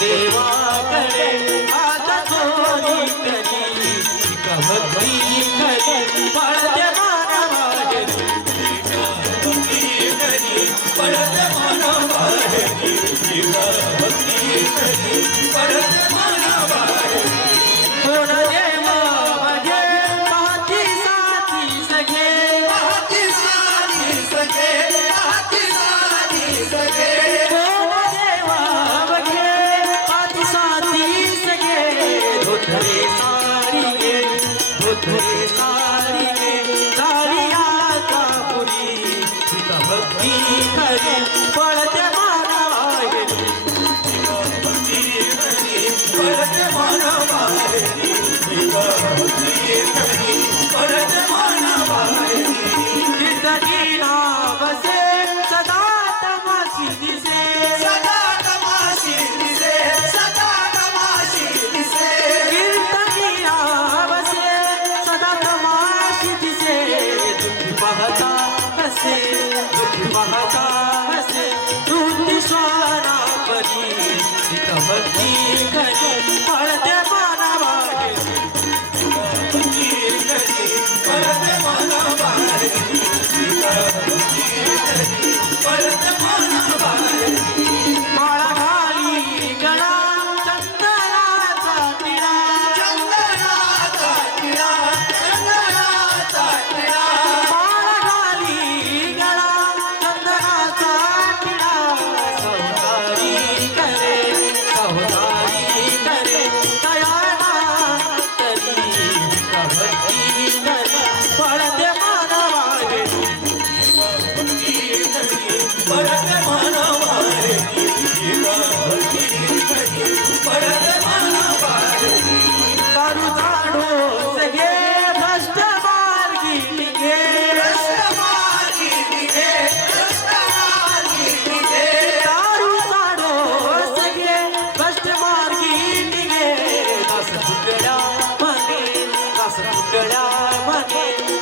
देवाकडे आता थोडी करी भक्ती करी पडते मानवागे पडते मानवागे भक्ती करी पडते मानवागे कोण देवा बघे पाठी साथी सगे पाठी साथी सगे पाठी साथी सगे धोतरे साड़ी साड़िया का पुरी भक्ति करे पड़ते मानवागे भक्ति करे पड़ते मानवागे भक्ति करे पड़ते मानवागे जिंदगी ना बसे सदा तमाशी दिसे सदा तमाशी दिसे सदा तमाशी दिसे जिंदगी ना बसे पाहता हसे दुःख पाहता हसे तू स्वाना परी भक्ती करी पडते मानवागे भक्ती करी पडते मानवागे पडते मानवागे माळा घाली गळा चंदनाचा टिळा चंदनाचा टिळा चंदनाचा टिळा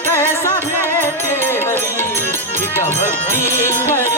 कैसा भेटे हरी भक्ति